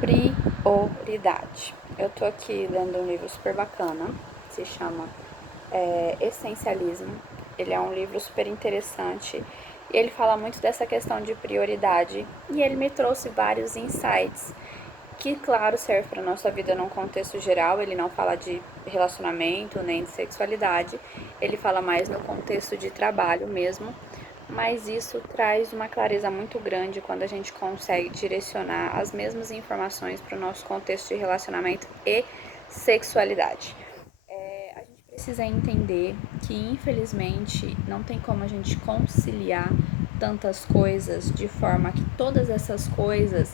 Prioridade. Eu tô aqui lendo um livro super bacana, se chama Essencialismo. Ele é um livro super interessante e ele fala muito dessa questão de prioridade e ele me trouxe vários insights que, claro, serve para nossa vida num contexto geral. Ele não fala de relacionamento nem de sexualidade, ele fala mais no contexto de trabalho mesmo, mas isso traz uma clareza muito grande quando a gente consegue direcionar as mesmas informações para o nosso contexto de relacionamento e sexualidade. A gente precisa entender que, infelizmente, não tem como a gente conciliar tantas coisas de forma que todas essas coisas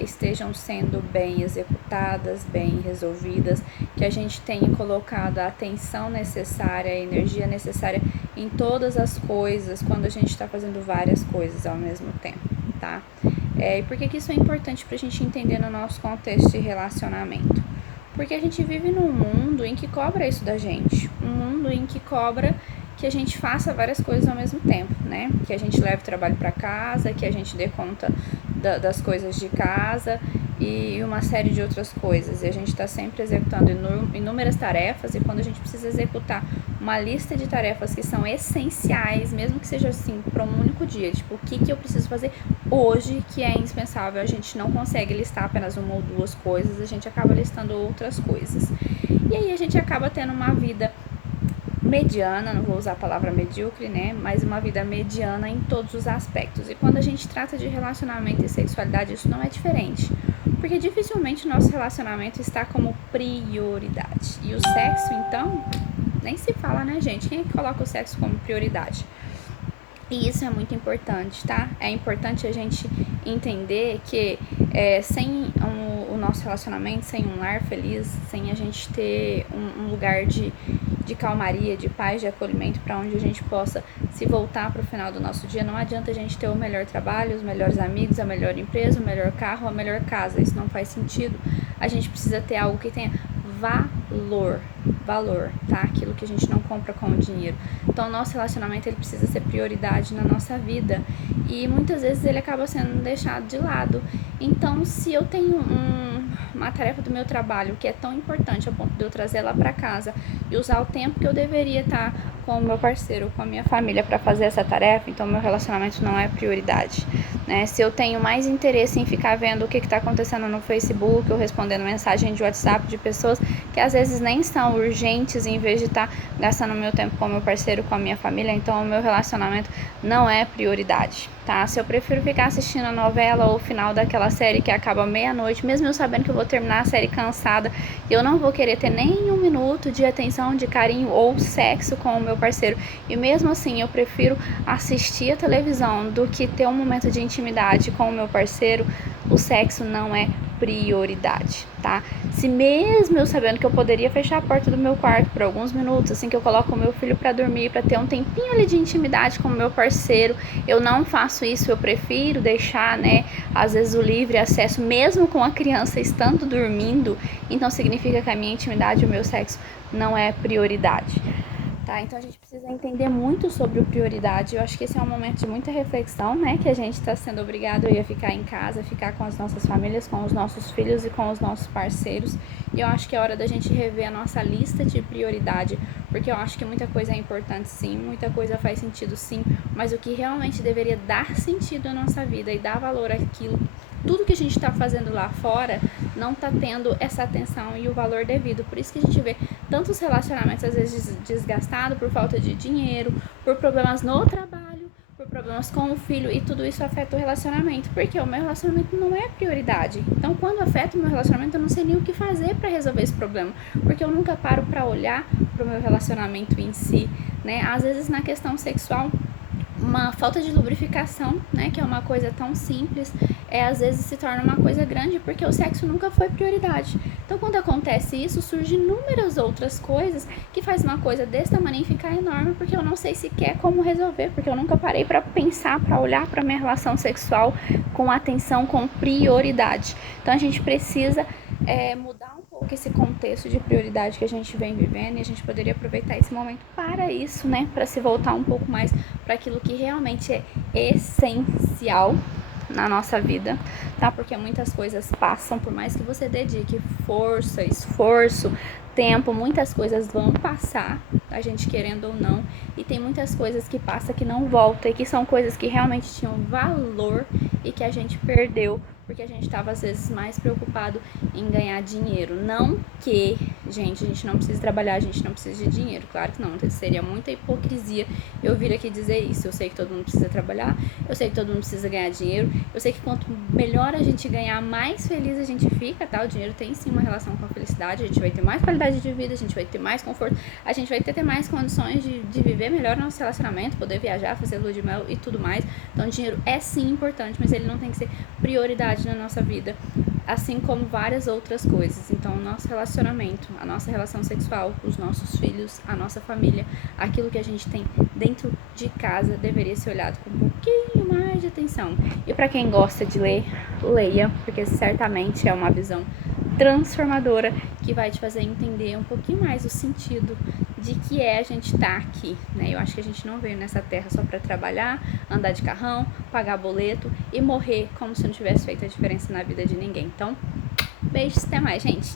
estejam sendo bem executadas, bem resolvidas, que a gente tenha colocado a atenção necessária, a energia necessária em todas as coisas quando a gente está fazendo várias coisas ao mesmo tempo, tá? E por que isso é importante para a gente entender no nosso contexto de relacionamento? Porque a gente vive num mundo em que cobra isso da gente. Um mundo em que cobra que a gente faça várias coisas ao mesmo tempo, né? Que a gente leve o trabalho para casa, que a gente dê conta das coisas de casa e uma série de outras coisas. E a gente está sempre executando inúmeras tarefas, e quando a gente precisa executar uma lista de tarefas que são essenciais, mesmo que seja assim para um único dia, tipo, o que eu preciso fazer hoje que é indispensável, a gente não consegue listar apenas uma ou duas coisas, a gente acaba listando outras coisas. E aí a gente acaba tendo uma vida mediana, não vou usar a palavra medíocre, né? Mas uma vida mediana em todos os aspectos. E quando a gente trata de relacionamento e sexualidade, isso não é diferente. Porque dificilmente o nosso relacionamento está como prioridade. E o sexo, então, nem se fala, né, gente? Quem é que coloca o sexo como prioridade? E isso é muito importante, tá? É importante a gente entender que sem o nosso relacionamento, sem um lar feliz, sem a gente ter um lugar de calmaria, de paz, de acolhimento para onde a gente possa se voltar para o final do nosso dia, não adianta a gente ter o melhor trabalho, os melhores amigos, a melhor empresa, o melhor carro, a melhor casa. Isso não faz sentido. A gente precisa ter algo que tenha valor, tá? Aquilo que a gente não compra com o dinheiro. Então, o nosso relacionamento ele precisa ser prioridade na nossa vida e muitas vezes ele acaba sendo deixado de lado. Então, se eu tenho uma tarefa do meu trabalho que é tão importante a ponto de eu trazer ela para casa e usar o tempo que eu deveria estar com o meu parceiro, com a minha família para fazer essa tarefa, então meu relacionamento não é prioridade, né? Se eu tenho mais interesse em ficar vendo o que está acontecendo no Facebook ou respondendo mensagem de WhatsApp de pessoas que às vezes nem são urgentes, em vez de estar gastando meu tempo com o meu parceiro, com a minha família, então o meu relacionamento não é prioridade, tá? Se eu prefiro ficar assistindo a novela ou o final daquela série que acaba meia-noite, mesmo eu sabendo que eu vou terminar a série cansada, eu não vou querer ter nem um minuto de atenção, de carinho ou sexo com o meu parceiro, e mesmo assim eu prefiro assistir a televisão do que ter um momento de intimidade com o meu parceiro, o sexo não é prioridade, tá? Se mesmo eu sabendo que eu poderia fechar a porta do meu quarto por alguns minutos, assim que eu coloco o meu filho para dormir, para ter um tempinho ali de intimidade com o meu parceiro, eu não faço isso, eu prefiro deixar, né, às vezes o livre acesso, mesmo com a criança estando dormindo, então significa que a minha intimidade, o meu sexo não é prioridade. Tá? Então a gente precisa entender muito sobre o prioridade. Eu acho que esse é um momento de muita reflexão, né? Que a gente está sendo obrigado a ficar em casa, ficar com as nossas famílias, com os nossos filhos e com os nossos parceiros. E eu acho que é hora da gente rever a nossa lista de prioridade, porque eu acho que muita coisa é importante sim, muita coisa faz sentido sim, mas o que realmente deveria dar sentido à nossa vida e dar valor àquilo, tudo que a gente está fazendo lá fora, não está tendo essa atenção e o valor devido. Por isso que a gente vê tantos relacionamentos às vezes desgastados por falta de dinheiro, por problemas no trabalho, por problemas com o filho, e tudo isso afeta o relacionamento, porque o meu relacionamento não é prioridade. Então, quando afeta o meu relacionamento, eu não sei nem o que fazer para resolver esse problema, porque eu nunca paro para olhar para o meu relacionamento em si, né? Às vezes na questão sexual, uma falta de lubrificação, né, que é uma coisa tão simples, às vezes se torna uma coisa grande porque o sexo nunca foi prioridade. Então, quando acontece isso, surgem inúmeras outras coisas que faz uma coisa desse tamanho ficar enorme, porque eu não sei sequer como resolver, porque eu nunca parei para pensar, para olhar para minha relação sexual com atenção, com prioridade. Então, a gente precisa mudar um pouco esse contexto de prioridade que a gente vem vivendo, e a gente poderia aproveitar esse momento para isso, né, para se voltar um pouco mais para aquilo que realmente é essencial, na nossa vida, tá? Porque muitas coisas passam, por mais que você dedique força, esforço, tempo, muitas coisas vão passar, a gente querendo ou não, e tem muitas coisas que passam que não voltam, e que são coisas que realmente tinham valor e que a gente perdeu porque a gente estava às vezes mais preocupado em ganhar dinheiro. Não que, gente, a gente não precisa trabalhar, a gente não precisa de dinheiro, claro que não, seria muita hipocrisia eu vir aqui dizer isso. Eu sei que todo mundo precisa trabalhar, eu sei que todo mundo precisa ganhar dinheiro, eu sei que quanto melhor a gente ganhar, mais feliz a gente fica, tá? O dinheiro tem sim uma relação com a felicidade, a gente vai ter mais qualidade de vida, a gente vai ter mais conforto, a gente vai ter mais condições de viver melhor nosso relacionamento, poder viajar, fazer lua de mel e tudo mais. Então, o dinheiro é sim importante, mas ele não tem que ser prioridade na nossa vida, assim como várias outras coisas. Então, o nosso relacionamento, a nossa relação sexual, os nossos filhos, a nossa família, aquilo que a gente tem dentro de casa deveria ser olhado com um pouquinho mais de atenção. E para quem gosta de ler, leia, porque certamente é uma visão transformadora que vai te fazer entender um pouquinho mais o sentido de que é a gente estar aqui, né? Eu acho que a gente não veio nessa terra só para trabalhar, andar de carrão, pagar boleto e morrer como se não tivesse feito a diferença na vida de ninguém. Então, beijos, até mais, gente!